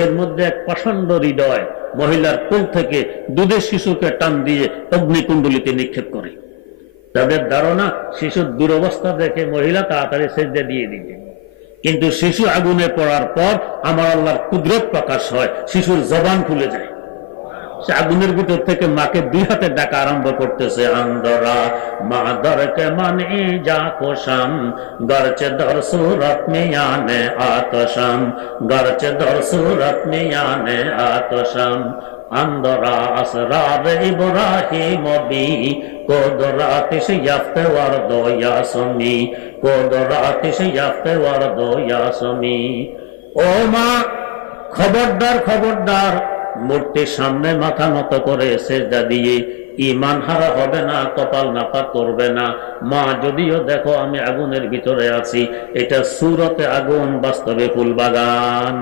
এর মধ্যে এক প্রচন্ড হৃদয় মহিলার কোল থেকে দুধের শিশুকে টান দিয়ে অগ্নিকুণ্ডলিতে নিক্ষেপ করে। তাদের ধারণা শিশুর দুরবস্থা দেখে মহিলা তাড়াতাড়ি সেজদা দিয়ে দিবে, কিন্তু শিশু আগুনে পড়ার পর আমার আল্লাহর কুদরত প্রকাশ হয়, শিশুর জবান খুলে যায়। সে আগুনের ভিতর থেকে মাকে দুই হাতে ডাকা আরম্ভ করতেছে, আন্দরা মা দরকে মানে যা কোশাম গরচে দর সুরত মিয়ানে আতশাম গরচে দর সুরত মিয়ানে আতশাম আন্দরা আসরার ইব্রাহিম বি কোদরাতিশ ইয়াফতে ওয়ারদো ইয়াসমি কোদরাতিশ ইয়াফতে ওয়ারদো ইয়াসমি। ও মা, খবরদার খবরদার, মূর্তির সামনে মাথা নত করে সেজদা দিয়ে ঈমান হারা হবে না, কপাল নাপাক করবে না। মা, যদিও দেখো আমি আগুনের ভিতরে আছি, এটা সূরতে আগুন, বাস্তবে ফুল বাগান।